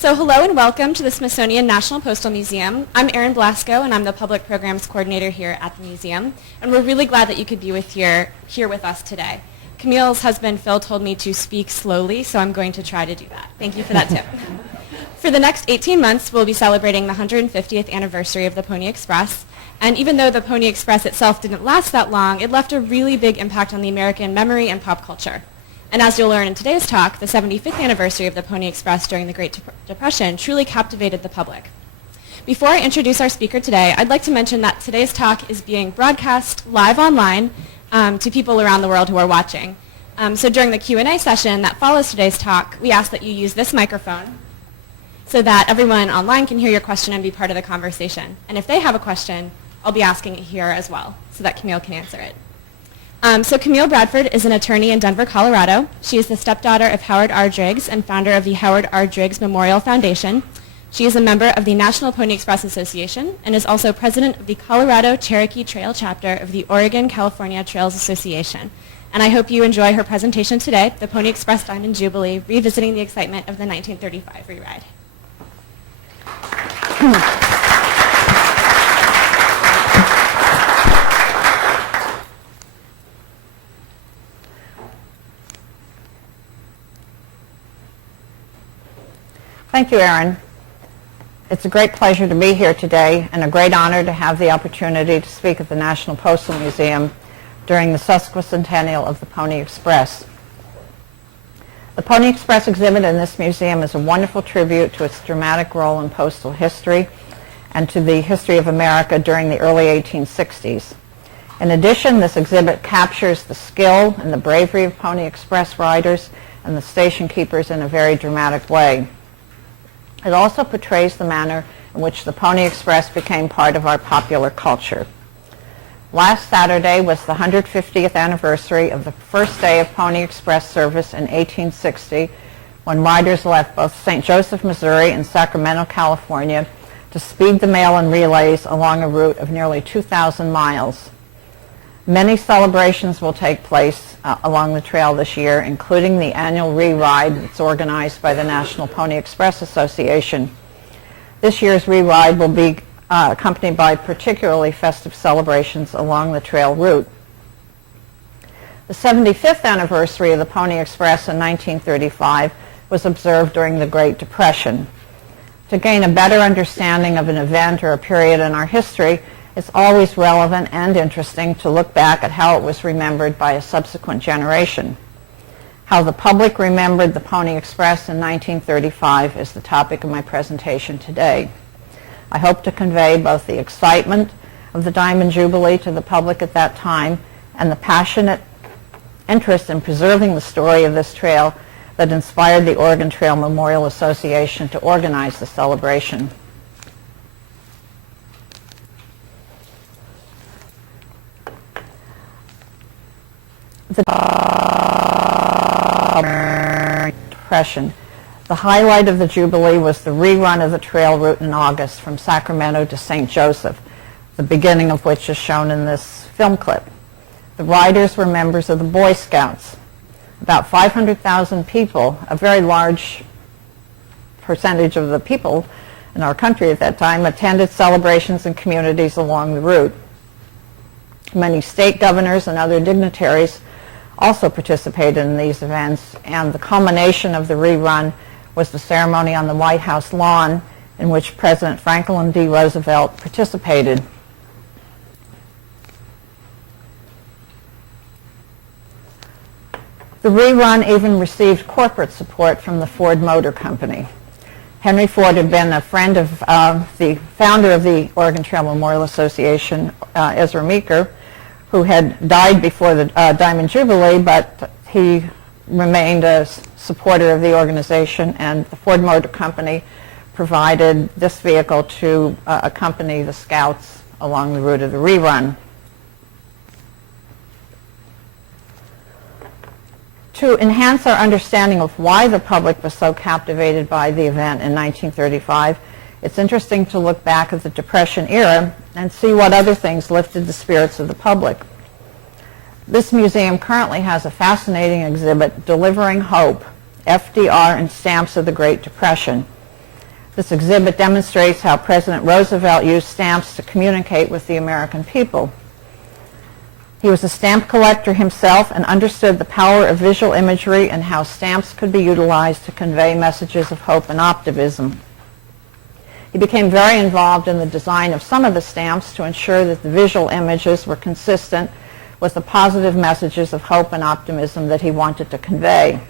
So hello and welcome to the Smithsonian National Postal Museum. I'm Erin Blasco and I'm the Public Programs Coordinator here at the museum. And we're really glad that you could be here with us today. Camille's husband Phil told me to speak slowly, so I'm going to try to do that. Thank you for that tip. For the next 18 months, we'll be celebrating the 150th anniversary of the Pony Express. And even though the Pony Express itself didn't last that long, it left a really big impact on the American memory and pop culture. And as you'll learn in today's talk, the 75th anniversary of the Pony Express during the Great Depression truly captivated the public. Before I introduce our speaker today, I'd like to mention that today's talk is being broadcast live online to people around the world who are watching. So during the Q&A session that follows today's talk, we ask that you use this microphone so that everyone online can hear your question and be part of the conversation. And if they have a question, I'll be asking it here as well so that Camille can answer it. So Camille Bradford is an attorney in Denver, Colorado. She is the stepdaughter of Howard R. Driggs and founder of the Howard R. Driggs Memorial Foundation. She is a member of the National Pony Express Association and is also president of the Colorado Cherokee Trail chapter of the Oregon-California Trails Association. And I hope you enjoy her presentation today, the Pony Express Diamond Jubilee, revisiting the excitement of the 1935 re-ride. Thank you, Erin. It's a great pleasure to be here today and a great honor to have the opportunity to speak at the National Postal Museum during the sesquicentennial of the Pony Express. The Pony Express exhibit in this museum is a wonderful tribute to its dramatic role in postal history and to the history of America during the early 1860s. In addition, this exhibit captures the skill and the bravery of Pony Express riders and the station keepers in a very dramatic way. It also portrays the manner in which the Pony Express became part of our popular culture. Last Saturday was the 150th anniversary of the first day of Pony Express service in 1860, when riders left both St. Joseph, Missouri and Sacramento, California, to speed the mail and relays along a route of nearly 2,000 miles. Many celebrations will take place along the trail this year, including the annual re-ride that's organized by the National Pony Express Association. This year's re-ride will be accompanied by particularly festive celebrations along the trail route. The 75th anniversary of the Pony Express in 1935 was observed during the Great Depression. To gain a better understanding of an event or a period in our history, it's always relevant and interesting to look back at how it was remembered by a subsequent generation. How the public remembered the Pony Express in 1935 is the topic of my presentation today. I hope to convey both the excitement of the Diamond Jubilee to the public at that time and the passionate interest in preserving the story of this trail that inspired the Oregon Trail Memorial Association to organize the celebration. The Depression. The highlight of the Jubilee was the rerun of the trail route in August from Sacramento to St. Joseph, the beginning of which is shown in this film clip. The riders were members of the Boy Scouts. About 500,000 people, a very large percentage of the people in our country at that time, attended celebrations in communities along the route. Many state governors and other dignitaries also participated in these events, and the culmination of the rerun was the ceremony on the White House lawn in which President Franklin D. Roosevelt participated. The rerun even received corporate support from the Ford Motor Company. Henry Ford had been a friend of the founder of the Oregon Trail Memorial Association, Ezra Meeker, who had died before the Diamond Jubilee, but he remained a supporter of the organization, and the Ford Motor Company provided this vehicle to accompany the Scouts along the route of the rerun. To enhance our understanding of why the public was so captivated by the event in 1935, it's interesting to look back at the Depression era and see what other things lifted the spirits of the public. This museum currently has a fascinating exhibit, Delivering Hope, FDR and Stamps of the Great Depression. This exhibit demonstrates how President Roosevelt used stamps to communicate with the American people. He was a stamp collector himself and understood the power of visual imagery and how stamps could be utilized to convey messages of hope and optimism. He became very involved in the design of some of the stamps to ensure that the visual images were consistent with the positive messages of hope and optimism that he wanted to convey.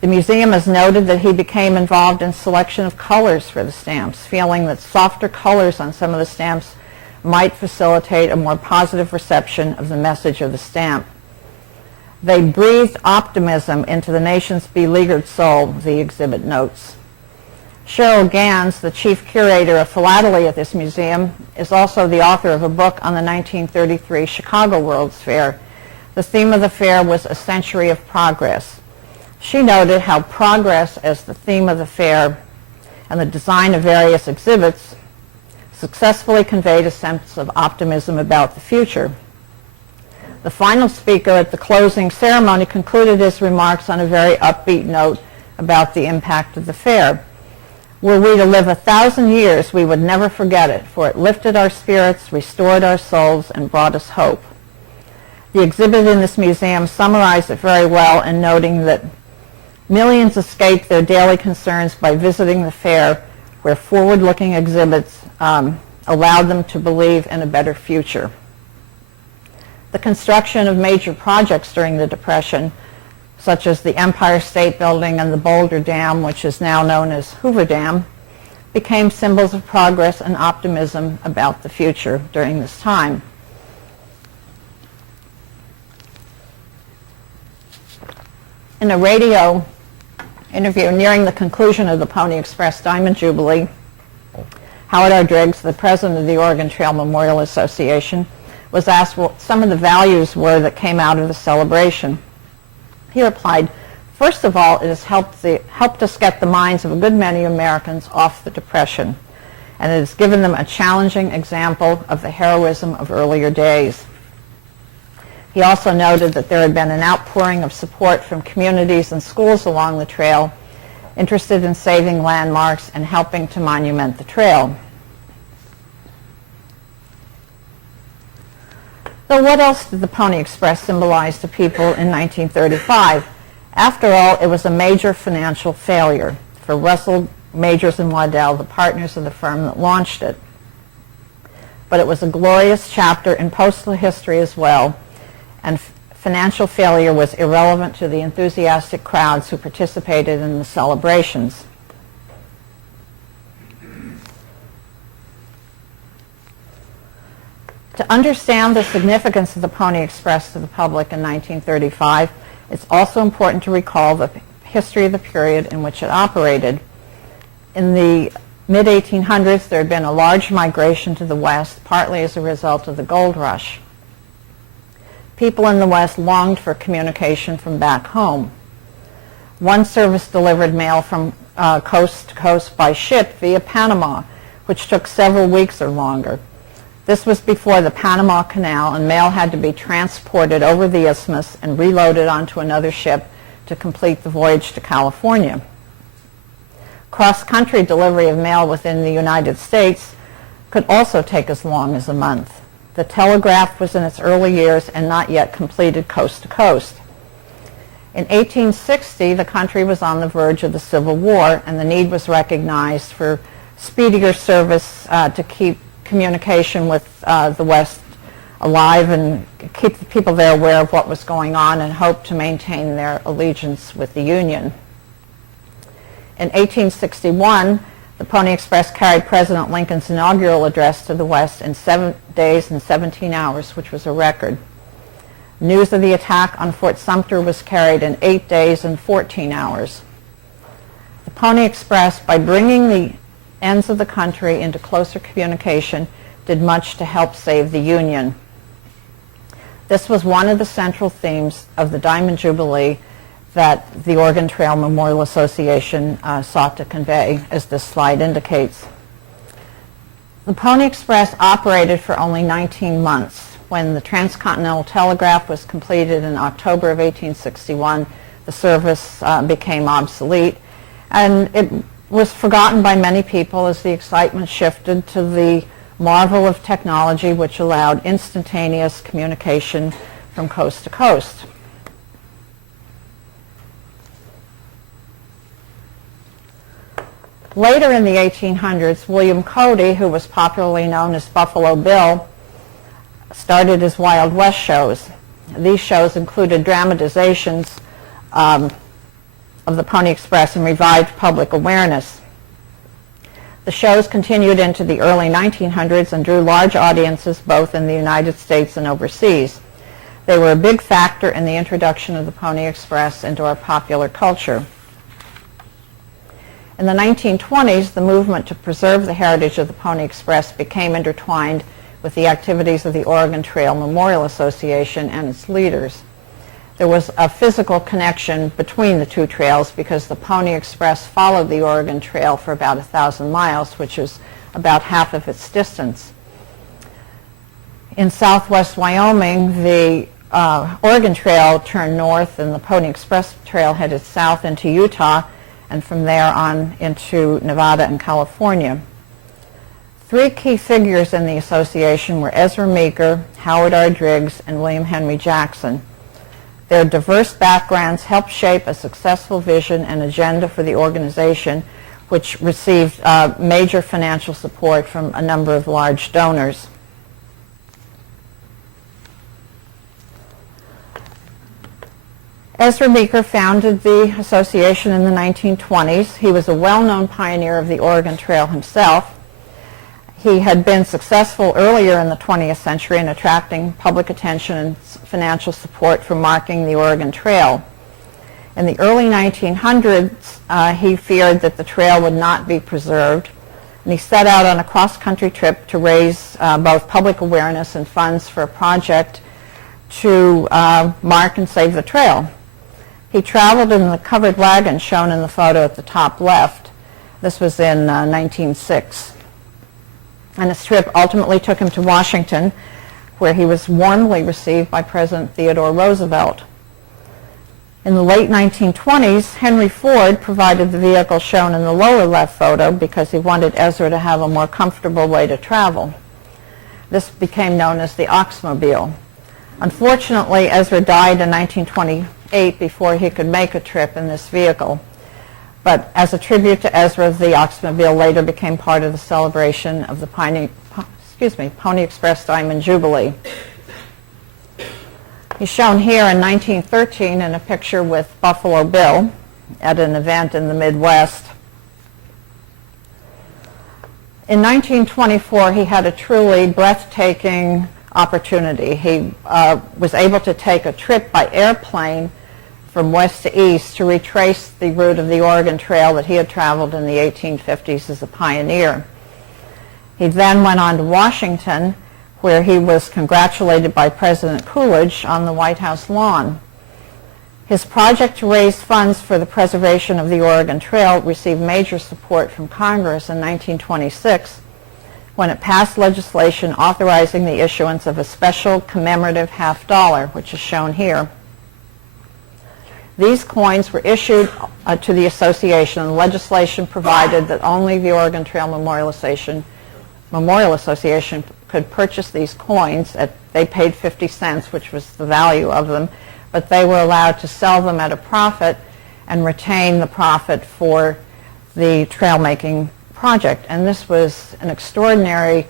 The museum has noted that he became involved in selection of colors for the stamps, feeling that softer colors on some of the stamps might facilitate a more positive reception of the message of the stamp. They breathed optimism into the nation's beleaguered soul, the exhibit notes. Cheryl Gans, the chief curator of philately at this museum, is also the author of a book on the 1933 Chicago World's Fair. The theme of the fair was A Century of Progress. She noted how progress as the theme of the fair and the design of various exhibits successfully conveyed a sense of optimism about the future. The final speaker at the closing ceremony concluded his remarks on a very upbeat note about the impact of the fair. Were we to live 1,000 years, we would never forget it, for it lifted our spirits, restored our souls, and brought us hope. The exhibit in this museum summarized it very well in noting that millions escaped their daily concerns by visiting the fair, where forward-looking exhibits allowed them to believe in a better future. The construction of major projects during the Depression, such as the Empire State Building and the Boulder Dam, which is now known as Hoover Dam, became symbols of progress and optimism about the future during this time. In a radio interview nearing the conclusion of the Pony Express Diamond Jubilee, Howard R. Driggs, the president of the Oregon Trail Memorial Association, was asked what some of the values were that came out of the celebration. He replied, "First of all, it has helped us get the minds of a good many Americans off the Depression, and it has given them a challenging example of the heroism of earlier days." He also noted that there had been an outpouring of support from communities and schools along the trail interested in saving landmarks and helping to monument the trail. So what else did the Pony Express symbolize to people in 1935? After all, it was a major financial failure for Russell, Majors, and Waddell, the partners of the firm that launched it. But it was a glorious chapter in postal history as well, and financial failure was irrelevant to the enthusiastic crowds who participated in the celebrations. To understand the significance of the Pony Express to the public in 1935, it's also important to recall the history of the period in which it operated. In the mid-1800s, there had been a large migration to the West, partly as a result of the gold rush. People in the West longed for communication from back home. One service delivered mail from coast to coast by ship via Panama, which took several weeks or longer. This was before the Panama Canal, and mail had to be transported over the isthmus and reloaded onto another ship to complete the voyage to California. Cross-country delivery of mail within the United States could also take as long as a month. The telegraph was in its early years and not yet completed coast to coast. In 1860, the country was on the verge of the Civil War, and the need was recognized for speedier service to keep communication with the West alive and keep the people there aware of what was going on and hope to maintain their allegiance with the Union. In 1861, the Pony Express carried President Lincoln's inaugural address to the West in 7 days and 17 hours, which was a record. News of the attack on Fort Sumter was carried in 8 days and 14 hours. The Pony Express, by bringing the ends of the country into closer communication, did much to help save the Union. This was one of the central themes of the Diamond Jubilee that the Oregon Trail Memorial Association sought to convey, as this slide indicates. The Pony Express operated for only 19 months. When the Transcontinental Telegraph was completed in October of 1861, the service became obsolete, and it was forgotten by many people as the excitement shifted to the marvel of technology which allowed instantaneous communication from coast to coast. Later in the 1800s, William Cody, who was popularly known as Buffalo Bill, started his Wild West shows. These shows included dramatizations of the Pony Express and revived public awareness. The shows continued into the early 1900s and drew large audiences both in the United States and overseas. They were a big factor in the introduction of the Pony Express into our popular culture. In the 1920s, the movement to preserve the heritage of the Pony Express became intertwined with the activities of the Oregon Trail Memorial Association and its leaders. There was a physical connection between the two trails because the Pony Express followed the Oregon Trail for about 1,000 miles, which is about half of its distance. In southwest Wyoming, the Oregon Trail turned north and the Pony Express Trail headed south into Utah and from there on into Nevada and California. Three key figures in the association were Ezra Meeker, Howard R. Driggs, and William Henry Jackson. Their diverse backgrounds helped shape a successful vision and agenda for the organization, which received major financial support from a number of large donors. Ezra Meeker founded the association in the 1920s. He was a well-known pioneer of the Oregon Trail himself. He had been successful earlier in the 20th century in attracting public attention and financial support for marking the Oregon Trail. In the early 1900s, he feared that the trail would not be preserved, and he set out on a cross-country trip to raise both public awareness and funds for a project to mark and save the trail. He traveled in the covered wagon shown in the photo at the top left. This was in 1906. And his trip ultimately took him to Washington, where he was warmly received by President Theodore Roosevelt. In the late 1920s, Henry Ford provided the vehicle shown in the lower left photo because he wanted Ezra to have a more comfortable way to travel. This became known as the Oxmobile. Unfortunately, Ezra died in 1928 before he could make a trip in this vehicle. But as a tribute to Ezra, the Oxmobile later became part of the celebration of the Pony Express Diamond Jubilee. He's shown here in 1913 in a picture with Buffalo Bill at an event in the Midwest. In 1924, he had a truly breathtaking opportunity. He was able to take a trip by airplane from west to east to retrace the route of the Oregon Trail that he had traveled in the 1850s as a pioneer. He then went on to Washington, where he was congratulated by President Coolidge on the White House lawn. His project to raise funds for the preservation of the Oregon Trail received major support from Congress in 1926 when it passed legislation authorizing the issuance of a special commemorative $50, which is shown here. These coins were issued to the association, and legislation provided that only the Oregon Trail Memorial Association could purchase these coins. They paid 50 cents, which was the value of them, but they were allowed to sell them at a profit and retain the profit for the trail-making project. And this was an extraordinary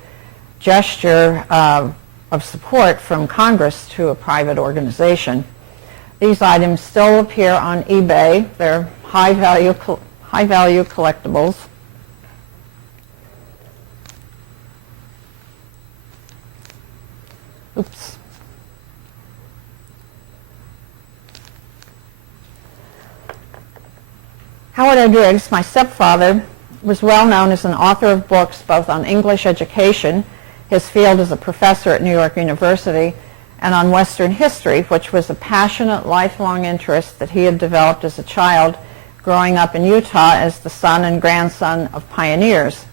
gesture of support from Congress to a private organization. These items still appear on eBay. They're high-value collectibles. Oops. Howard R. Driggs, my stepfather, was well known as an author of books both on English education, his field as a professor at New York University, and on Western history, which was a passionate, lifelong interest that he had developed as a child growing up in Utah as the son and grandson of pioneers.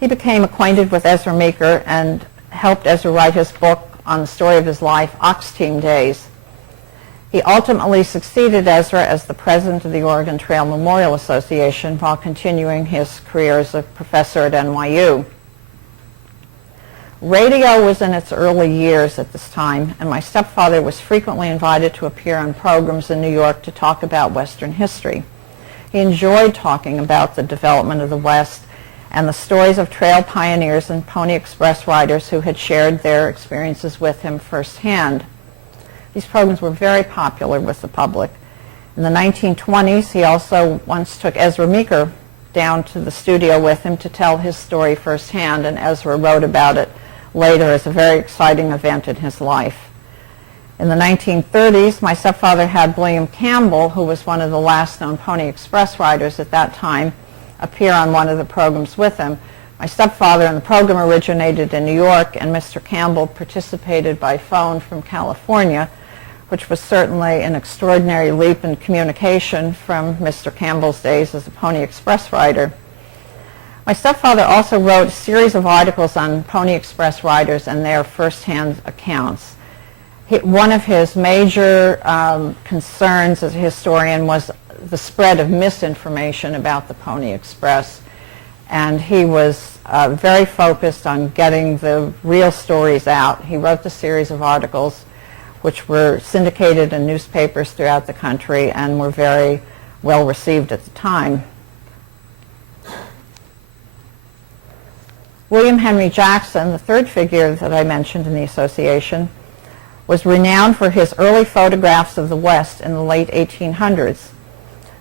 He became acquainted with Ezra Meeker and helped Ezra write his book on the story of his life, Ox Team Days. He ultimately succeeded Ezra as the president of the Oregon Trail Memorial Association while continuing his career as a professor at NYU. Radio was in its early years at this time, and my stepfather was frequently invited to appear on programs in New York to talk about Western history. He enjoyed talking about the development of the West and the stories of trail pioneers and Pony Express riders who had shared their experiences with him firsthand. These programs were very popular with the public. In the 1920s, he also once took Ezra Meeker down to the studio with him to tell his story firsthand, and Ezra wrote about it later as a very exciting event in his life. In the 1930s, my stepfather had William Campbell, who was one of the last known Pony Express riders at that time, appear on one of the programs with him. My stepfather and the program originated in New York, and Mr. Campbell participated by phone from California, which was certainly an extraordinary leap in communication from Mr. Campbell's days as a Pony Express rider. My stepfather also wrote a series of articles on Pony Express riders and their first-hand accounts. One of his major concerns as a historian was the spread of misinformation about the Pony Express, and he was very focused on getting the real stories out. He wrote the series of articles which were syndicated in newspapers throughout the country and were very well received at the time. William Henry Jackson, the third figure that I mentioned in the association, was renowned for his early photographs of the West in the late 1800s.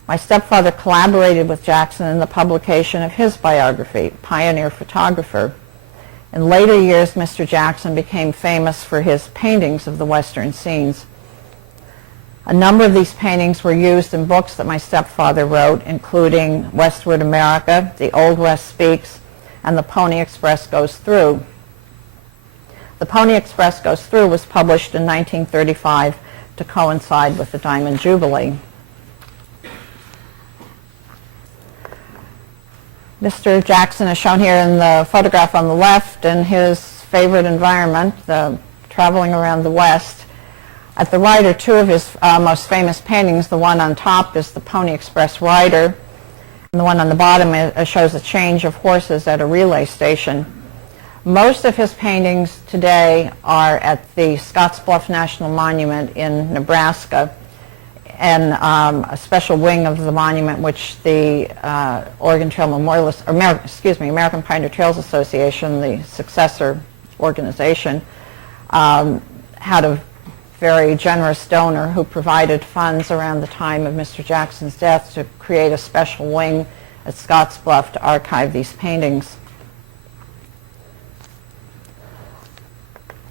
My stepfather collaborated with Jackson in the publication of his biography, Pioneer Photographer. In later years, Mr. Jackson became famous for his paintings of the Western scenes. A number of these paintings were used in books that my stepfather wrote, including Westward America, The Old West Speaks, and The Pony Express Goes Through. The Pony Express Goes Through was published in 1935 to coincide with the Diamond Jubilee. Mr. Jackson is shown here in the photograph on the left in his favorite environment, traveling around the West. At the right are two of his most famous paintings. The one on top is the Pony Express rider, and the one on the bottom shows a change of horses at a relay station. Most of his paintings today are at the Scottsbluff National Monument in Nebraska, and a special wing of the monument which the Oregon Trail Memorialist, American Pioneer Trails Association, the successor organization, had a very generous donor who provided funds around the time of Mr. Jackson's death to create a special wing at Scottsbluff to archive these paintings.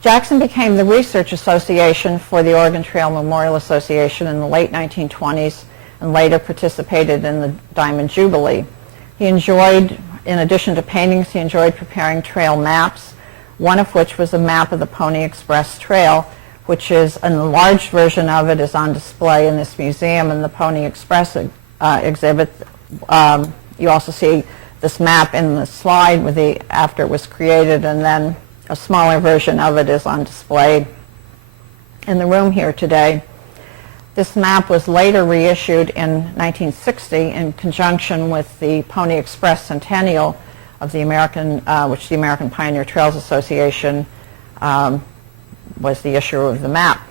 Jackson became the research association for the Oregon Trail Memorial Association in the late 1920s and later participated in the Diamond Jubilee. He enjoyed, in addition to paintings, he enjoyed preparing trail maps, one of which was a map of the Pony Express Trail, which is an enlarged version of it is on display in this museum in the Pony Express exhibit. You also see this map in the slide with after it was created, and then a smaller version of it is on display in the room here today. This map was later reissued in 1960 in conjunction with the Pony Express Centennial of the which the American Pioneer Trails Association was the issuer of the map.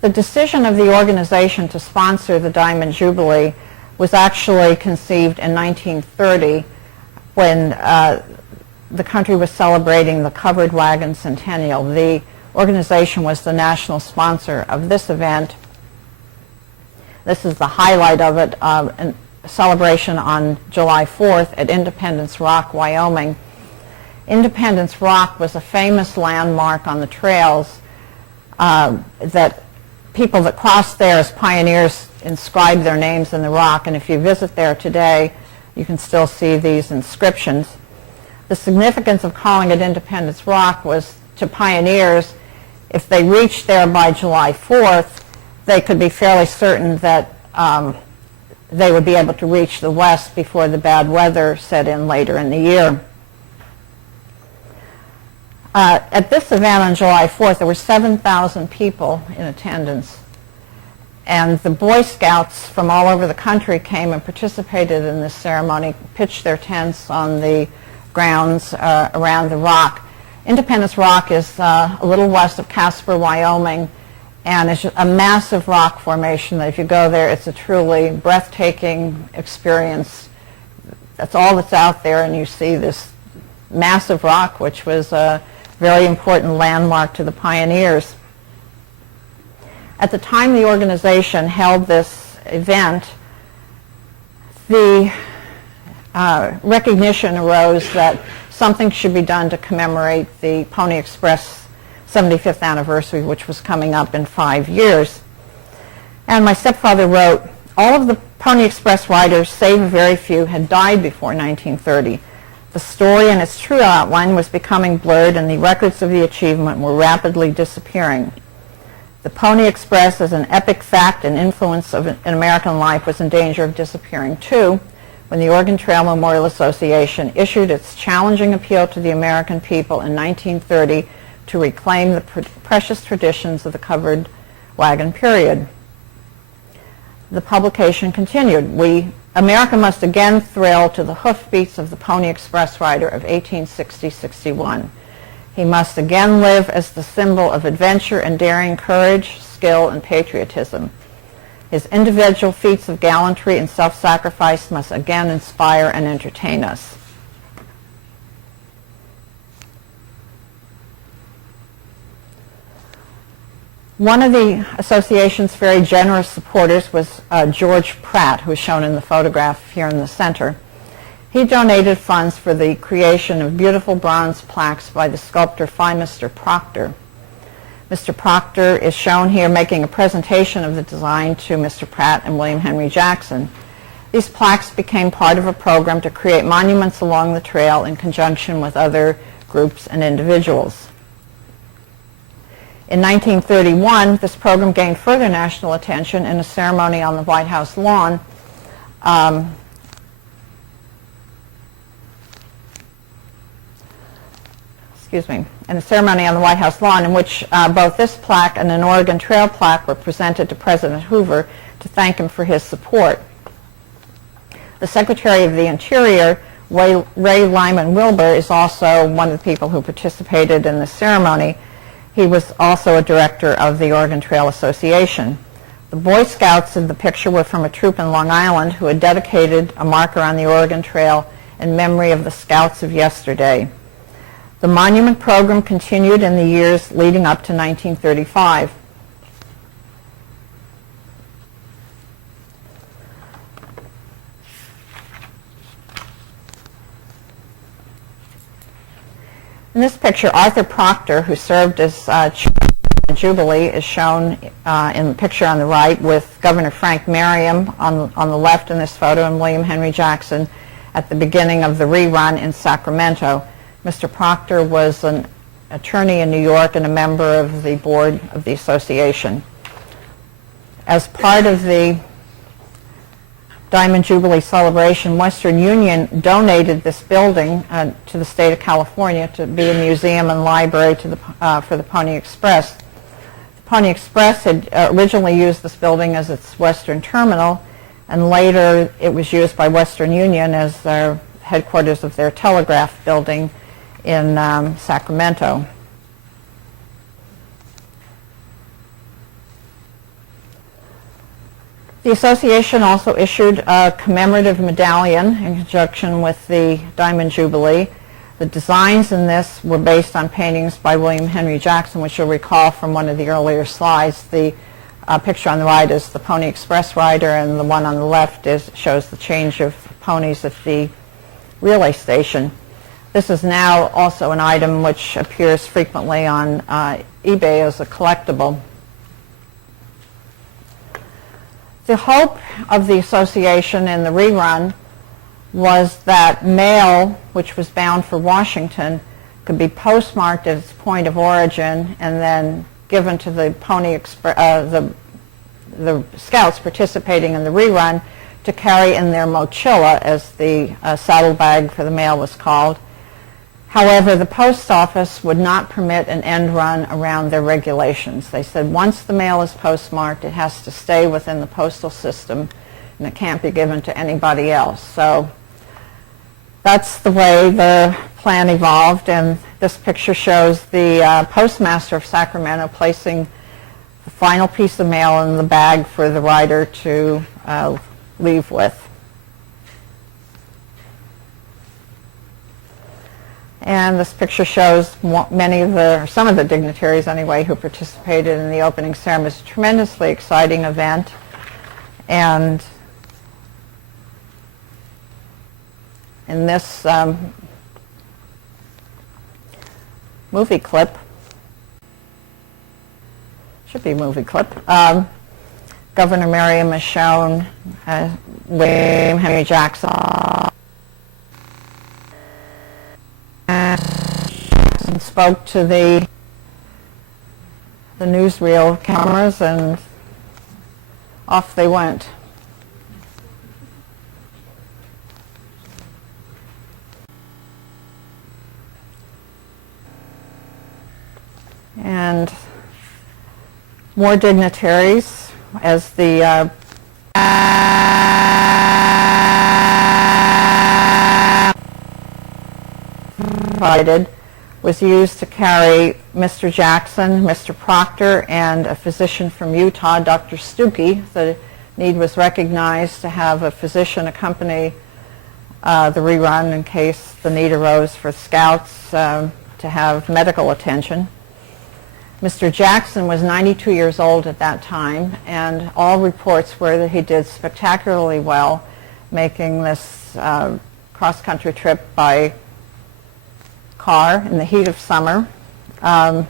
The decision of the organization to sponsor the Diamond Jubilee was actually conceived in 1930 when the country was celebrating the Covered Wagon Centennial. The organization was the national sponsor of this event. This is the highlight of it, a celebration on July 4th at Independence Rock, Wyoming. Independence Rock was a famous landmark on the trails that people that crossed there as pioneers inscribed their names in the rock, and if you visit there today, you can still see these inscriptions. The significance of calling it Independence Rock was to pioneers, if they reached there by July 4th, they could be fairly certain that they would be able to reach the West before the bad weather set in later in the year. At this event on July 4th, there were 7,000 people in attendance. And the Boy Scouts from all over the country came and participated in this ceremony, pitched their tents on the grounds around the rock. Independence Rock is a little west of Casper, Wyoming, and it's a massive rock formation that if you go there, it's a truly breathtaking experience. That's all that's out there, and you see this massive rock, which was a very important landmark to the pioneers. At the time the organization held this event, the recognition arose that something should be done to commemorate the Pony Express 75th anniversary, which was coming up in 5 years. And my stepfather wrote, all of the Pony Express riders, save a very few, had died before 1930. The story and its true outline was becoming blurred, and the records of the achievement were rapidly disappearing. The Pony Express as an epic fact and influence in American life was in danger of disappearing too when the Oregon Trail Memorial Association issued its challenging appeal to the American people in 1930 to reclaim the precious traditions of the covered wagon period. The publication continued, America must again thrill to the hoofbeats of the Pony Express rider of 1860-61. He must again live as the symbol of adventure and daring, courage, skill, and patriotism. His individual feats of gallantry and self-sacrifice must again inspire and entertain us. One of the association's very generous supporters was George Pratt, who is shown in the photograph here in the center. He donated funds for the creation of beautiful bronze plaques by the sculptor Mr. Proctor. Mr. Proctor is shown here making a presentation of the design to Mr. Pratt and William Henry Jackson. These plaques became part of a program to create monuments along the trail in conjunction with other groups and individuals. In 1931, this program gained further national attention in a ceremony on the White House lawn. In a ceremony on the White House lawn in which both this plaque and an Oregon Trail plaque were presented to President Hoover to thank him for his support. The Secretary of the Interior, Ray Lyman Wilbur, is also one of the people who participated in the ceremony. He was also a director of the Oregon Trail Association. The Boy Scouts in the picture were from a troop in Long Island who had dedicated a marker on the Oregon Trail in memory of the Scouts of yesterday. The monument program continued in the years leading up to 1935. In this picture, Arthur Proctor, who served as chairman of Jubilee, is shown in the picture on the right with Governor Frank Merriam on the left in this photo and William Henry Jackson at the beginning of the rerun in Sacramento. Mr. Proctor was an attorney in New York and a member of the board of the association. As part of the Diamond Jubilee celebration, Western Union donated this building to the state of California to be a museum and library for the Pony Express. The Pony Express had originally used this building as its western terminal, and later it was used by Western Union as their headquarters of their telegraph building in Sacramento. The association also issued a commemorative medallion in conjunction with the Diamond Jubilee. The designs in this were based on paintings by William Henry Jackson, which you'll recall from one of the earlier slides. The picture on the right is the Pony Express rider, and the one on the left shows the change of ponies at the relay station. This is now also an item which appears frequently on eBay as a collectible. The hope of the association in the rerun was that mail, which was bound for Washington, could be postmarked at its point of origin and then given to the the scouts participating in the rerun to carry in their mochila, as the saddlebag for the mail was called. However, the post office would not permit an end run around their regulations. They said once the mail is postmarked, it has to stay within the postal system and it can't be given to anybody else. So that's the way the plan evolved, and this picture shows the postmaster of Sacramento placing the final piece of mail in the bag for the rider to leave with. And this picture shows some of the dignitaries anyway who participated in the opening ceremony. It was a tremendously exciting event, and in this movie clip, should be movie clip, Governor Merriam is shown, William Henry Jackson, and spoke to the newsreel cameras, and off they went. And more dignitaries as the provided was used to carry Mr. Jackson, Mr. Proctor, and a physician from Utah, Dr. Stuckey. The need was recognized to have a physician accompany the rerun in case the need arose for scouts to have medical attention. Mr. Jackson was 92 years old at that time, and all reports were that he did spectacularly well, making this cross-country trip by car in the heat of summer. There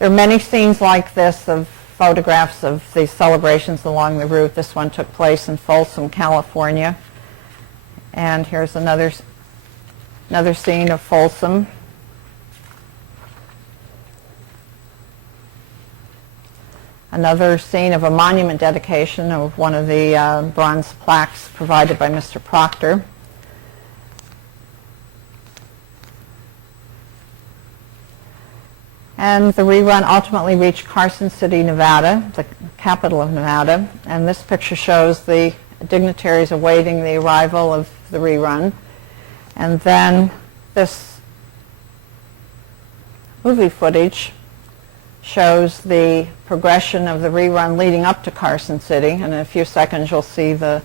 are many scenes like this of photographs of the celebrations along the route. This one took place in Folsom, California. And here's another scene of Folsom. Another scene of a monument dedication of one of the bronze plaques provided by Mr. Proctor. And the rerun ultimately reached Carson City, Nevada, the capital of Nevada. And this picture shows the dignitaries awaiting the arrival of the rerun. And then this movie footage shows the progression of the rerun leading up to Carson City. And in a few seconds you'll see the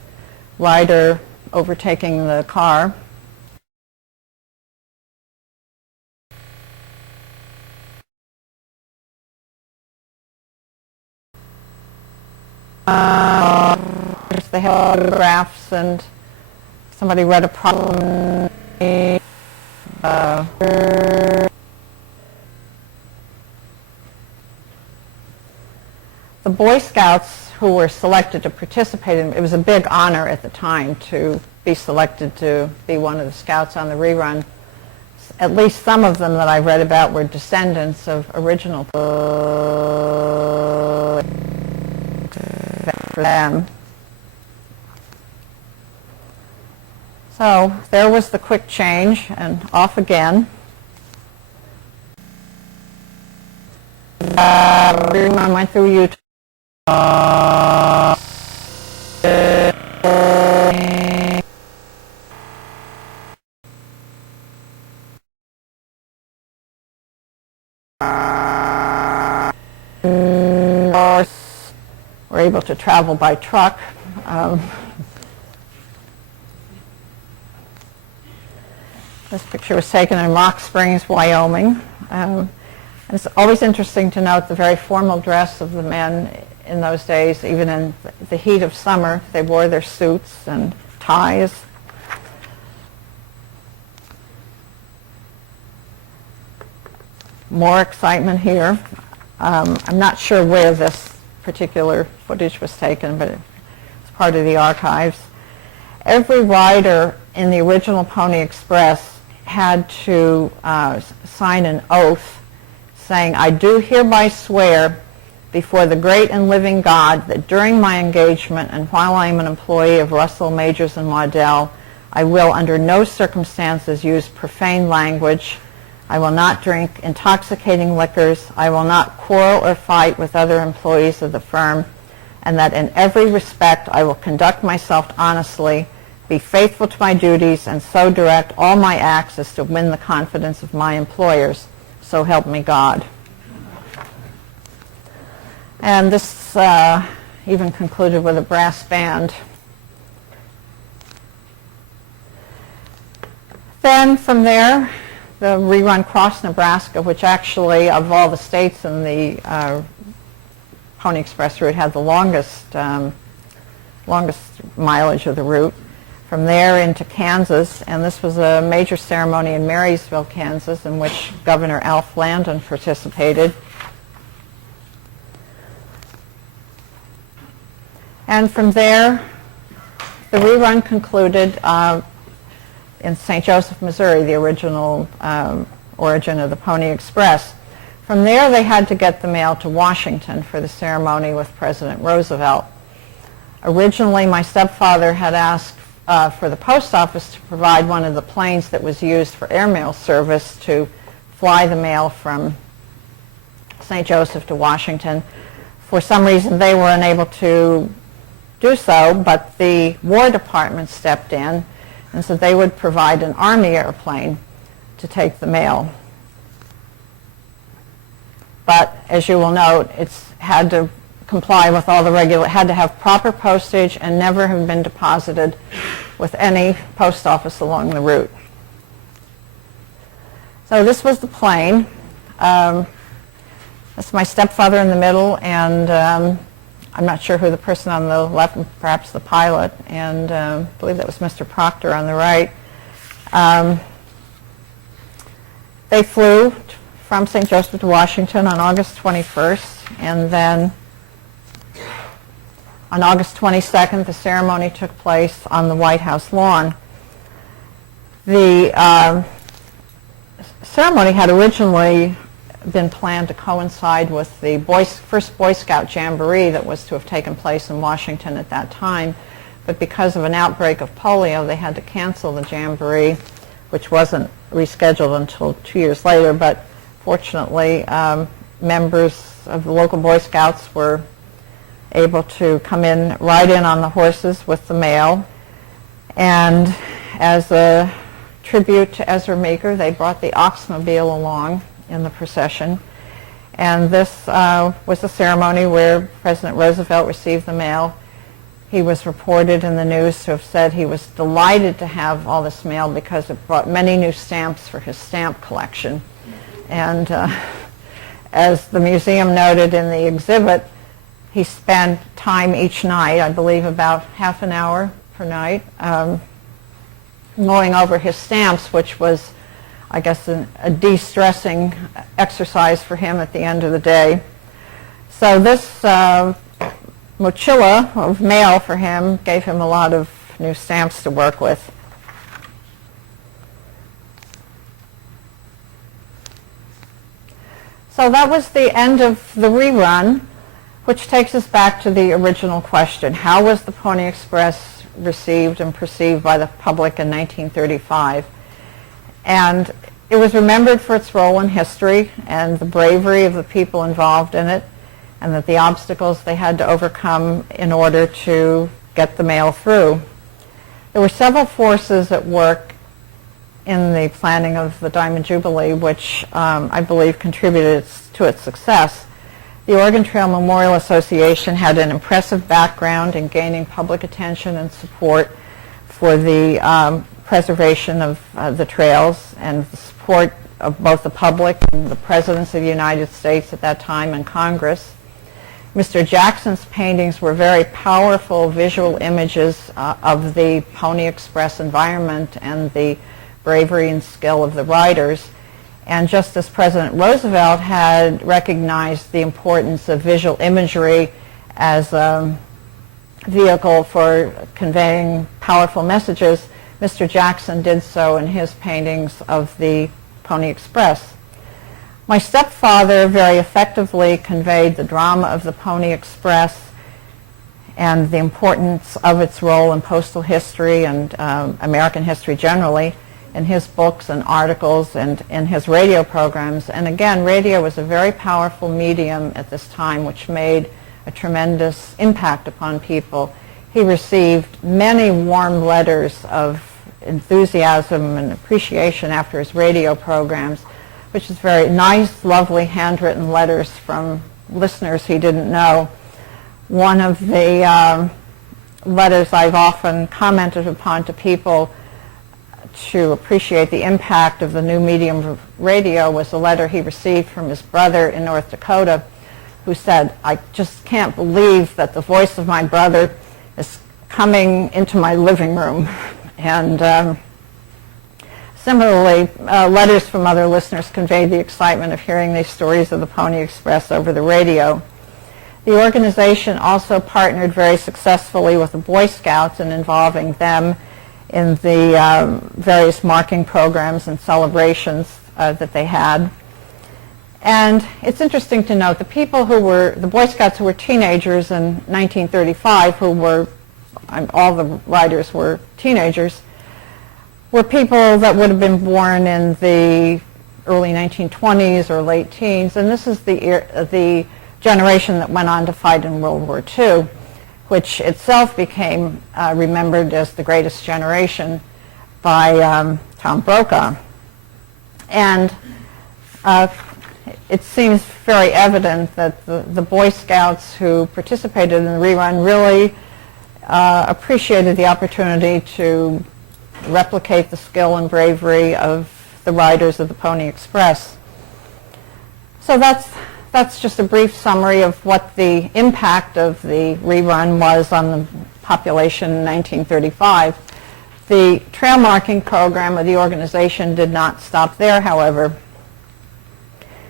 rider overtaking the car. There's the photographs, and somebody read a problem. The Boy Scouts who were selected to participate in it was a big honor at the time to be selected to be one of the scouts on the rerun. At least some of them that I read about were descendants of original for them. So there was the quick change, and off again. Rerun went through Utah. Were able to travel by truck. This picture was taken in Rock Springs, Wyoming. It's always interesting to note the very formal dress of the men in those days. Even in the heat of summer, they wore their suits and ties. More excitement here. I'm not sure where this particular footage was taken, but it's part of the archives. Every rider in the original Pony Express had to sign an oath saying, "I do hereby swear before the great and living God that during my engagement and while I am an employee of Russell, Majors, and Waddell, I will under no circumstances use profane language. I will not drink intoxicating liquors. I will not quarrel or fight with other employees of the firm, and that in every respect I will conduct myself honestly, be faithful to my duties, and so direct all my acts as to win the confidence of my employers. So help me God. And this even concluded with a brass band. Then from there, the rerun crossed Nebraska, which actually, of all the states in the Pony Express route, had the longest mileage of the route. From there into Kansas, and this was a major ceremony in Marysville, Kansas, in which Governor Alf Landon participated. And from there, the rerun concluded in St. Joseph, Missouri, the original origin of the Pony Express. From there, they had to get the mail to Washington for the ceremony with President Roosevelt. Originally, my stepfather had asked for the post office to provide one of the planes that was used for airmail service to fly the mail from St. Joseph to Washington. For some reason, they were unable to do so, but the War Department stepped in and said they would provide an Army airplane to take the mail. But as you will note, it's had to comply with all the had to have proper postage and never have been deposited with any post office along the route. So this was the plane. That's my stepfather in the middle, and I'm not sure who the person on the left, perhaps the pilot, and I believe that was Mr. Proctor on the right. They flew from St. Joseph to Washington on August 21st, and then on August 22nd, the ceremony took place on the White House lawn. The ceremony had originally been planned to coincide with the first Boy Scout Jamboree that was to have taken place in Washington at that time, but because of an outbreak of polio, they had to cancel the Jamboree, which wasn't rescheduled until 2 years later, but fortunately, members of the local Boy Scouts were able to ride in on the horses with the mail, and as a tribute to Ezra Meeker, they brought the Oxmobile along in the procession. And this was a ceremony where President Roosevelt received the mail. He was reported in the news to have said he was delighted to have all this mail because it brought many new stamps for his stamp collection. And as the museum noted in the exhibit, he spent time each night, I believe about half an hour per night, going over his stamps, which was, I guess, a de-stressing exercise for him at the end of the day. So this mochila of mail for him gave him a lot of new stamps to work with. So that was the end of the rerun, which takes us back to the original question. How was the Pony Express received and perceived by the public in 1935? And it was remembered for its role in history and the bravery of the people involved in it, and that the obstacles they had to overcome in order to get the mail through. There were several forces at work in the planning of the Diamond Jubilee, which I believe contributed to its success. The Oregon Trail Memorial Association had an impressive background in gaining public attention and support for the preservation of the trails, and the support of both the public and the presidents of the United States at that time and Congress. Mr. Jackson's paintings were very powerful visual images of the Pony Express environment and the bravery and skill of the riders. And just as President Roosevelt had recognized the importance of visual imagery as a vehicle for conveying powerful messages, Mr. Jackson did so in his paintings of the Pony Express. My stepfather very effectively conveyed the drama of the Pony Express and the importance of its role in postal history and American history generally in his books and articles and in his radio programs. And again, radio was a very powerful medium at this time which made a tremendous impact upon people. He received many warm letters of enthusiasm and appreciation after his radio programs, which is very nice, lovely, handwritten letters from listeners he didn't know. One of the letters I've often commented upon to people to appreciate the impact of the new medium of radio was a letter he received from his brother in North Dakota, who said, "I just can't believe that the voice of my brother is coming into my living room." And similarly, letters from other listeners conveyed the excitement of hearing these stories of the Pony Express over the radio. The organization also partnered very successfully with the Boy Scouts in involving them in the various marking programs and celebrations that they had. And it's interesting to note the people who were, the Boy Scouts who were teenagers in 1935, who were, all the writers were teenagers, were people that would have been born in the early 1920s or late teens, and this is the generation that went on to fight in World War II, which itself became remembered as the greatest generation by Tom Brokaw. And it seems very evident that the Boy Scouts who participated in the rerun really appreciated the opportunity to replicate the skill and bravery of the riders of the Pony Express. So that's just a brief summary of what the impact of the rerun was on the population in 1935. The trail marking program of the organization did not stop there, however.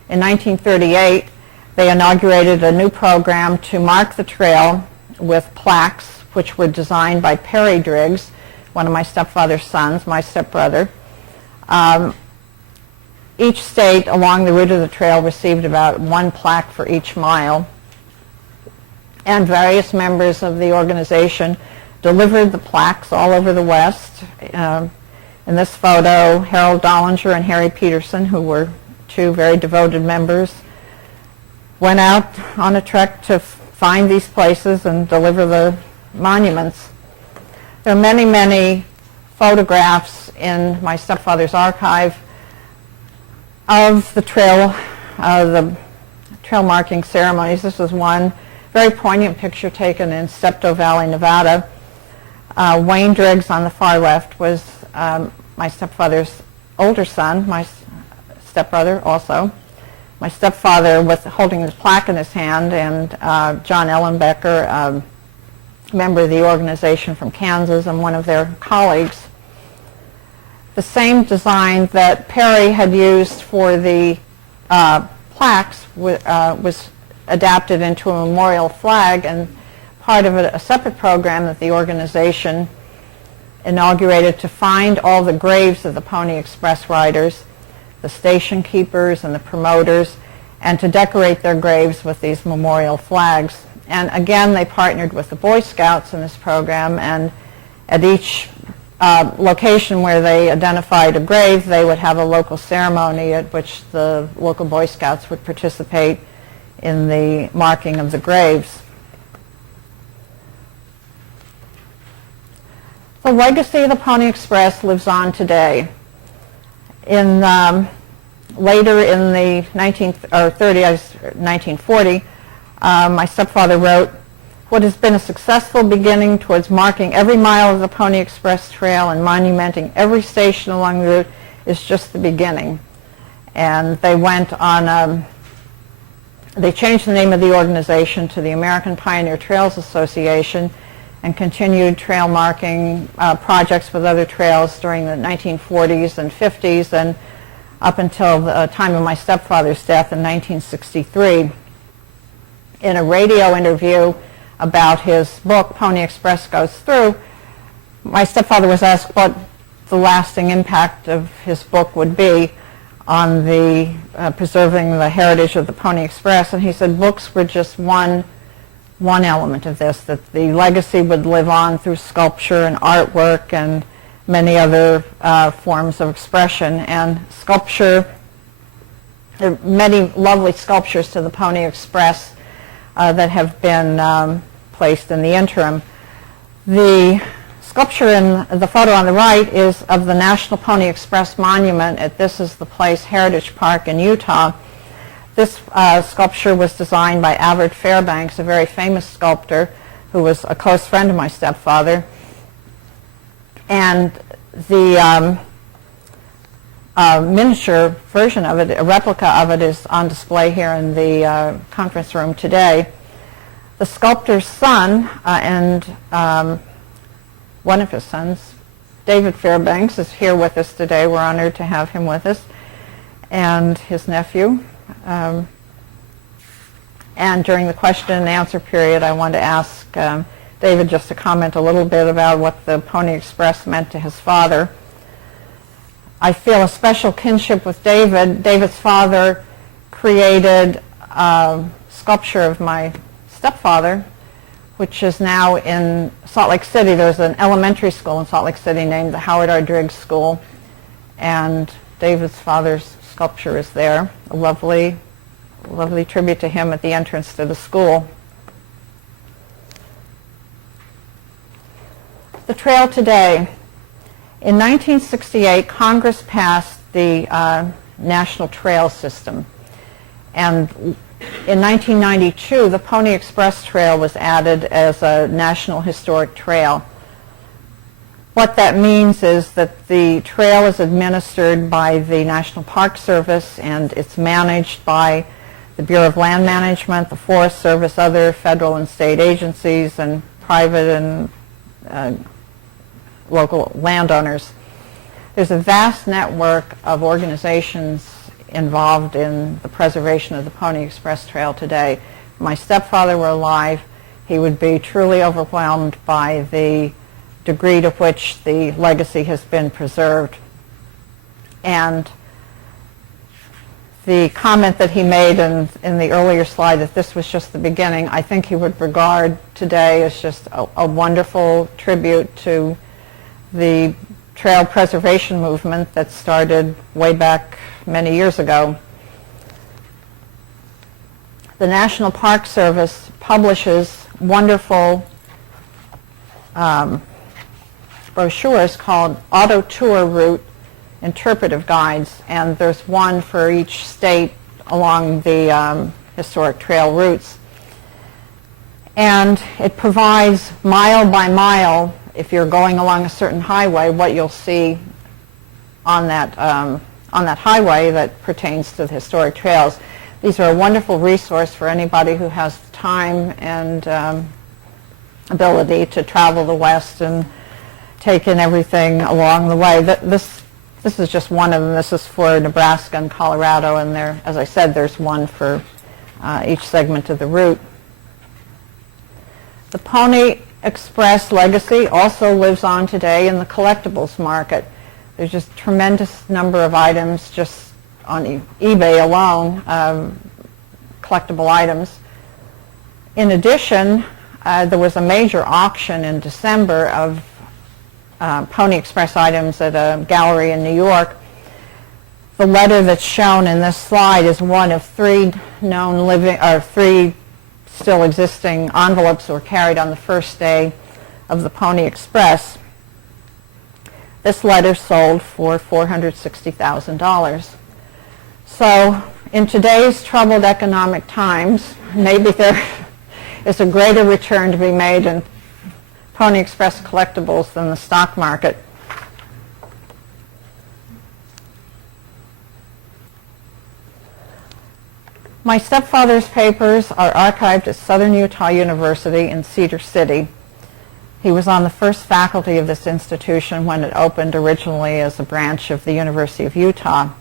In 1938, they inaugurated a new program to mark the trail with plaques, which were designed by Perry Driggs, one of my stepfather's sons, my stepbrother. Each state along the route of the trail received about one plaque for each mile, and various members of the organization delivered the plaques all over the West. In this photo, Harold Dollinger and Harry Peterson, who were two very devoted members, went out on a trek to find these places and deliver the monuments. There are many, many photographs in my stepfather's archive of the trail marking ceremonies. This is one very poignant picture taken in Steptoe Valley, Nevada. Wayne Driggs on the far left was my stepfather's older son, my stepbrother also. My stepfather was holding his plaque in his hand, and John Ellenbecker, a member of the organization from Kansas and one of their colleagues. The same design that Perry had used for the plaques was adapted into a memorial flag, and part of a separate program that the organization inaugurated to find all the graves of the Pony Express riders, the station keepers and the promoters, and to decorate their graves with these memorial flags. And again, they partnered with the Boy Scouts in this program, and at each location where they identified a grave, they would have a local ceremony at which the local Boy Scouts would participate in the marking of the graves. The legacy of the Pony Express lives on today. Later in the 1940, my stepfather wrote, "What has been a successful beginning towards marking every mile of the Pony Express Trail and monumenting every station along the route is just the beginning." And they went on, they changed the name of the organization to the American Pioneer Trails Association and continued trail marking projects with other trails during the 1940s and 50s and up until the time of my stepfather's death in 1963. In a radio interview about his book, Pony Express Goes Through, my stepfather was asked what the lasting impact of his book would be on the preserving the heritage of the Pony Express, and he said books were just one one element of this, that the legacy would live on through sculpture and artwork and many other forms of expression. And sculpture, there are many lovely sculptures to the Pony Express that have been placed in the interim. The sculpture in the photo on the right is of the National Pony Express Monument at This Is the Place Heritage Park in Utah. This sculpture was designed by Avard Fairbanks, a very famous sculptor who was a close friend of my stepfather. And the miniature version of it, a replica of it, is on display here in the conference room today. The sculptor's son and one of his sons, David Fairbanks, is here with us today. We're honored to have him with us, and his nephew. And during the question and answer period, I want to ask David just to comment a little bit about what the Pony Express meant to his father. I feel a special kinship with David. David's father created a sculpture of my stepfather, which is now in Salt Lake City. There's an elementary school in Salt Lake City named the Howard R. Driggs School, and David's father's sculpture is there. A lovely tribute to him at the entrance to the school. The trail today. In 1968, Congress passed the National Trail System, and in 1992, the Pony Express Trail was added as a National Historic Trail. What that means is that the trail is administered by the National Park Service, and it's managed by the Bureau of Land Management, the Forest Service, other federal and state agencies, and private and local landowners. There's a vast network of organizations involved in the preservation of the Pony Express Trail today. If my stepfather were alive, he would be truly overwhelmed by the degree to which the legacy has been preserved. And the comment that he made in the earlier slide that this was just the beginning, I think he would regard today as just a wonderful tribute to the trail preservation movement that started way back many years ago. The National Park Service publishes wonderful brochures called Auto Tour Route Interpretive Guides, and there's one for each state along the historic trail routes. And it provides mile by mile, if you're going along a certain highway, what you'll see on that highway that pertains to the historic trails. These are a wonderful resource for anybody who has time and ability to travel the West and take in everything along the way. This is just one of them. This is for Nebraska and Colorado, and there, as I said, there's one for each segment of the route. The Pony Express legacy also lives on today in the collectibles market. There's just a tremendous number of items just on eBay alone, collectible items. In addition, there was a major auction in December of Pony Express items at a gallery in New York. The letter that's shown in this slide is one of three still existing envelopes that were carried on the first day of the Pony Express. This letter sold for $460,000. So in today's troubled economic times, maybe there is a greater return to be made in Pony Express collectibles than the stock market. My stepfather's papers are archived at Southern Utah University in Cedar City. He was on the first faculty of this institution when it opened originally as a branch of the University of Utah.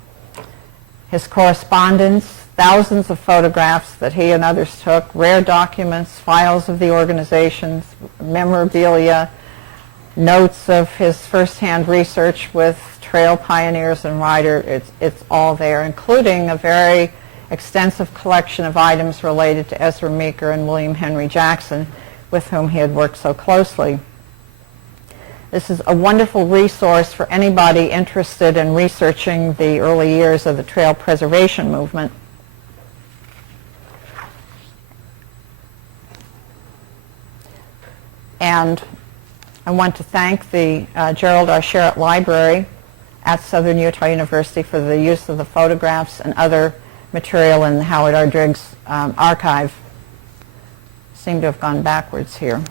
His correspondence, thousands of photographs that he and others took, rare documents, files of the organizations, memorabilia, notes of his firsthand research with trail pioneers and riders, it's all there, including a very extensive collection of items related to Ezra Meeker and William Henry Jackson, with whom he had worked so closely. This is a wonderful resource for anybody interested in researching the early years of the trail preservation movement. And I want to thank the Gerald R. Sherritt Library at Southern Utah University for the use of the photographs and other material in the Howard R. Driggs archive. Seem to have gone backwards here.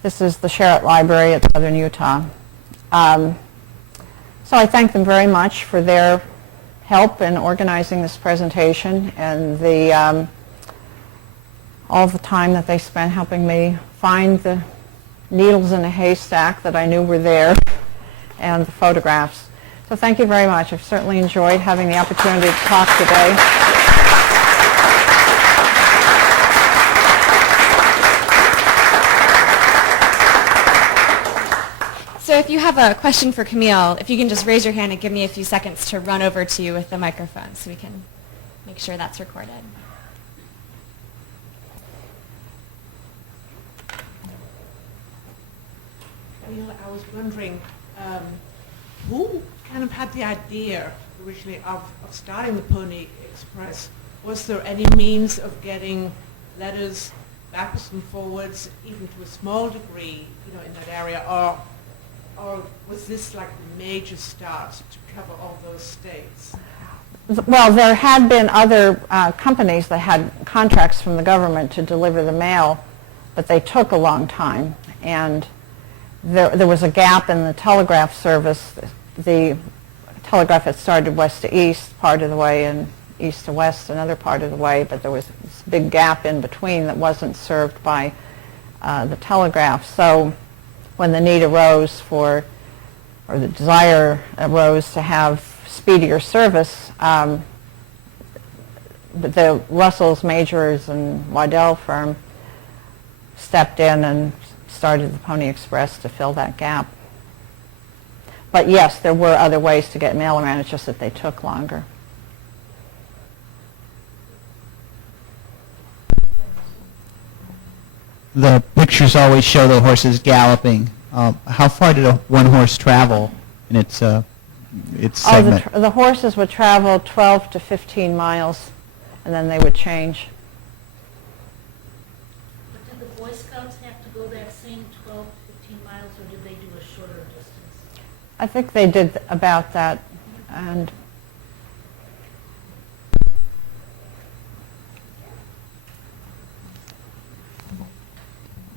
This is the Sherritt Library at Southern Utah. So I thank them very much for their help in organizing this presentation and all the time that they spent helping me find the needles in a haystack that I knew were there and the photographs. So thank you very much. I've certainly enjoyed having the opportunity to talk today. So if you have a question for Camille, if you can just raise your hand and give me a few seconds to run over to you with the microphone so we can make sure that's recorded. Camille, I was wondering, who kind of had the idea originally of starting the Pony Express? Was there any means of getting letters backwards and forwards, even to a small degree, in that area, or was this like the major start to cover all those states? Well, there had been other companies that had contracts from the government to deliver the mail, but they took a long time, and there was a gap in the telegraph service. The telegraph had started west to east part of the way and east to west another part of the way, but there was this big gap in between that wasn't served by the telegraph. So when the need arose or the desire arose to have speedier service, the Russells, Majors, and Waddell firm stepped in and started the Pony Express to fill that gap. But yes, there were other ways to get mail around, it's just that they took longer. The pictures always show the horses galloping. How far did one horse travel in its segment? The horses would travel 12 to 15 miles, and then they would change. But did the Boy Scouts have to go that same 12 to 15 miles, or did they do a shorter distance? I think they did about that, and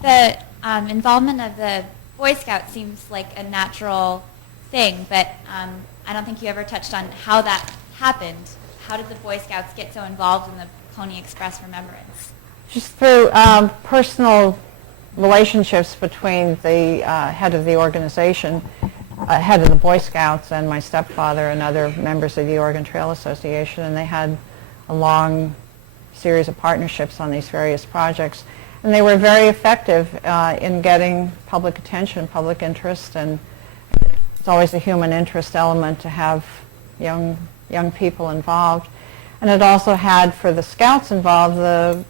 The involvement of the Boy Scouts seems like a natural thing, but I don't think you ever touched on how that happened. How did the Boy Scouts get so involved in the Pony Express Remembrance? just through personal relationships between the head of the organization, head of the Boy Scouts, and my stepfather and other members of the Oregon Trail Association, and they had a long series of partnerships on these various projects. And they were very effective in getting public attention, public interest, and it's always a human interest element to have young people involved. And it also had, for the Scouts involved, the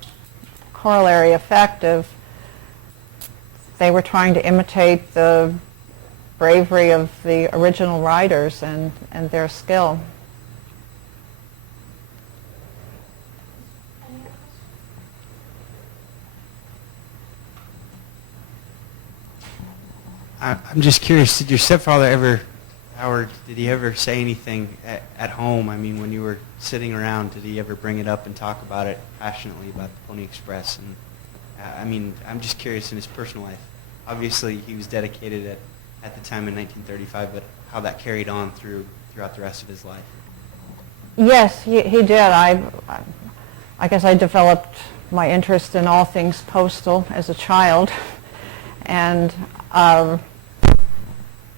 corollary effect of they were trying to imitate the bravery of the original riders and their skill. I'm just curious, did your stepfather ever, Howard, did he ever say anything at home? I mean, when you were sitting around, did he ever bring it up and talk about it passionately, about the Pony Express? And I mean, I'm just curious in his personal life. Obviously, he was dedicated at the time in 1935, but how that carried on throughout the rest of his life. Yes, he did. I guess I developed my interest in all things postal as a child, and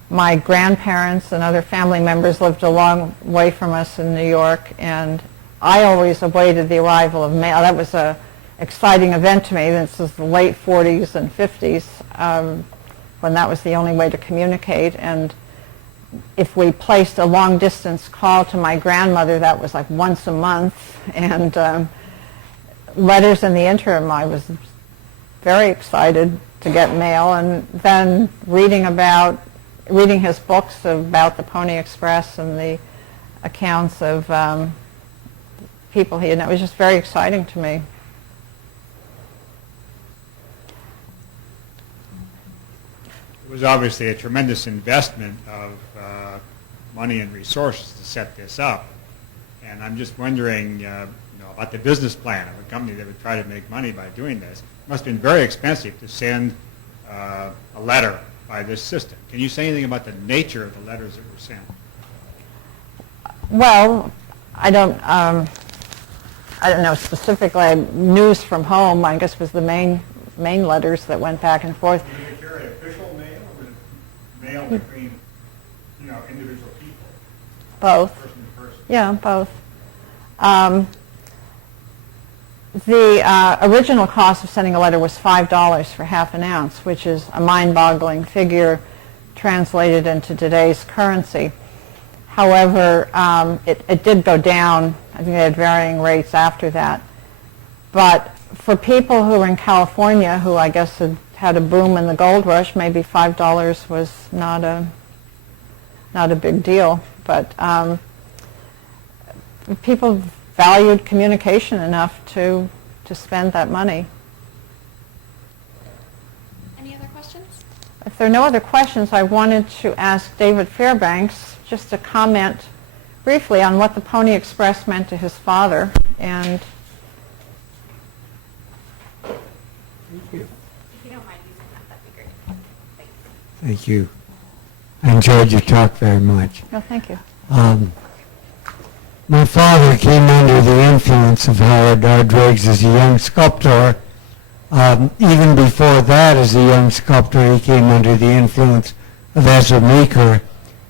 my grandparents and other family members lived a long way from us in New York, and I always awaited the arrival of mail. That was a exciting event to me. This was the late 40s and 50s when that was the only way to communicate. And if we placed a long distance call to my grandmother, that was like once a month. And letters in the interim, I was very excited to get mail. And then reading his books about the Pony Express and the accounts of people he had known, it was just very exciting to me. It was obviously a tremendous investment of money and resources to set this up, and I'm just wondering, about the business plan of a company that would try to make money by doing this. It must have been very expensive to send a letter by this system. Can you say anything about the nature of the letters that were sent? Well, I don't know specifically. News from home, I guess, was the main letters that went back and forth. Did they carry official mail, or was it mail between, individual people? Both. Person to person? Yeah, both. The original cost of sending a letter was $5 for half an ounce, which is a mind-boggling figure translated into today's currency. However, it did go down. I think they had varying rates after that. But for people who were in California, who I guess had a boom in the gold rush, maybe $5 was not a big deal. But people valued communication enough to spend that money. Any other questions? If there are no other questions, I wanted to ask David Fairbanks just to comment briefly on what the Pony Express meant to his father. And Thank you. If you don't mind using that'd be great. Thanks. Thank you. I enjoyed your talk very much. no, thank you. My father came under the influence of Howard R. Driggs as a young sculptor. Even before that, as a young sculptor, he came under the influence of Ezra Meeker.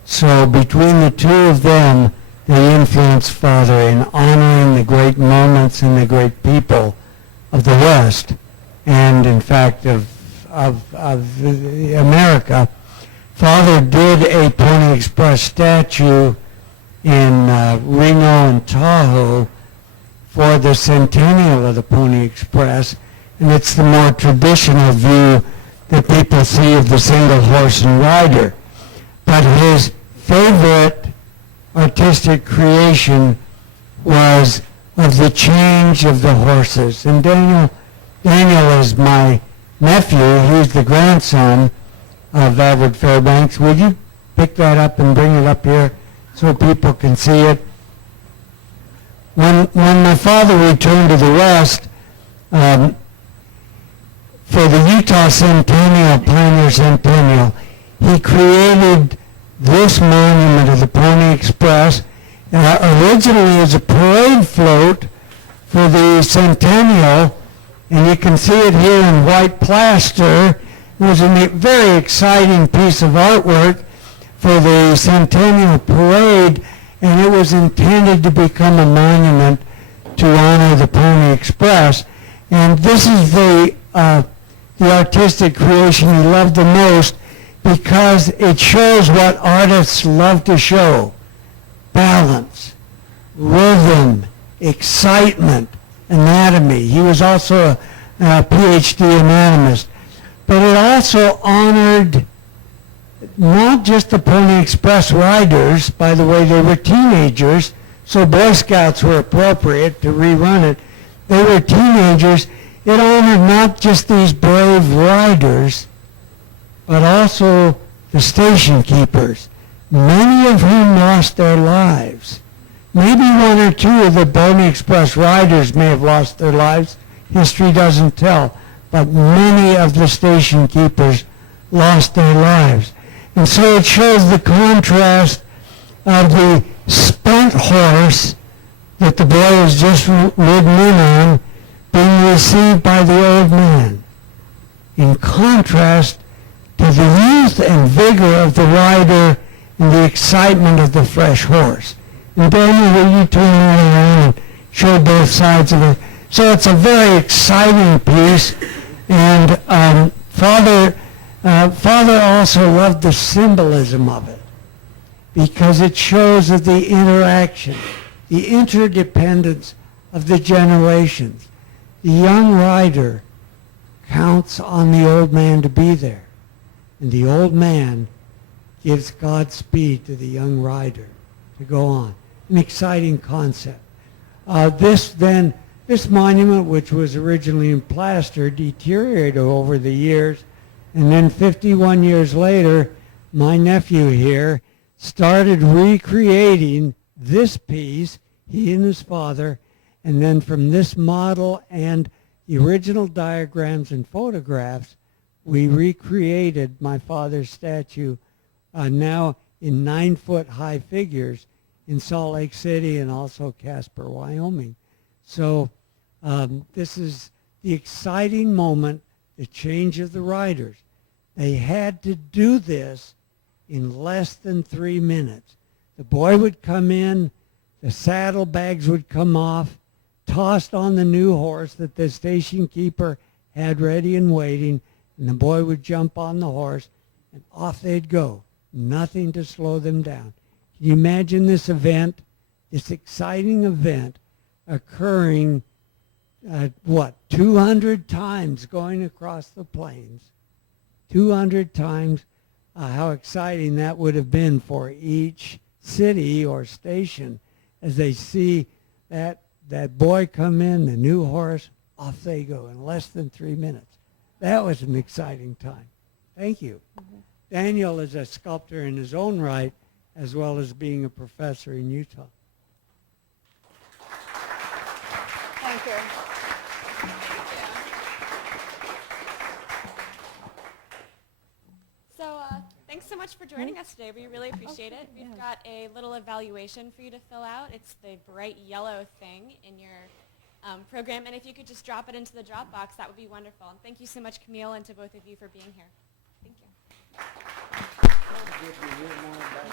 So between the two of them, they influenced Father in honoring the great moments and the great people of the West, and in fact of America. Father did a Pony Express statue in Reno and Tahoe for the centennial of the Pony Express, and it's the more traditional view that people see of the single horse and rider. But his favorite artistic creation was of the change of the horses. And Daniel is my nephew. He's the grandson of Everett Fairbanks. Would you pick that up and bring it up here so people can see it? When my father returned to the West, for the Utah Centennial, Pioneer Centennial, he created this monument of the Pony Express, originally as a parade float for the Centennial, and you can see it here in white plaster. It was a very exciting piece of artwork for the Centennial Parade, and it was intended to become a monument to honor the Pony Express. And this is the artistic creation he loved the most, because it shows what artists love to show: balance, rhythm, excitement, anatomy. He was also a PhD anatomist. But it also honored not just the Pony Express riders. By the way, they were teenagers, so Boy Scouts were appropriate to rerun it. They were teenagers. It honored not just these brave riders, but also the station keepers, many of whom lost their lives. Maybe one or two of the Pony Express riders may have lost their lives. History doesn't tell. But many of the station keepers lost their lives. And so it shows the contrast of the spent horse that the boy has just ridden in on being received by the old man, in contrast to the youth and vigor of the rider and the excitement of the fresh horse. And Daniel, will you turn around and showed both sides of it. So it's a very exciting piece, and Father also loved the symbolism of it because it shows that the interaction, the interdependence of the generations. The young rider counts on the old man to be there, and the old man gives Godspeed to the young rider to go on. An exciting concept. This monument, which was originally in plaster, deteriorated over the years, and then 51 years later, my nephew here started recreating this piece, he and his father, and then from this model and the original diagrams and photographs, we recreated my father's statue now in 9-foot high figures in Salt Lake City and also Casper, Wyoming. So this is the exciting moment, the change of the riders. They had to do this in less than 3 minutes. The boy would come in, the saddlebags would come off, tossed on the new horse that the station keeper had ready and waiting, and the boy would jump on the horse, and off they'd go. Nothing to slow them down. Can you imagine this event, this exciting event occurring, 200 times going across the plains? 200 times, how exciting that would have been for each city or station as they see that boy come in, the new horse, off they go in less than 3 minutes. That was an exciting time. Thank you. Mm-hmm. Daniel is a sculptor in his own right, as well as being a professor in Utah. Thank you. So thanks so much for joining us today. We really appreciate it. We've got a little evaluation for you to fill out. It's the bright yellow thing in your program. And if you could just drop it into the drop box, that would be wonderful. And thank you so much, Camille, and to both of you for being here. Thank you.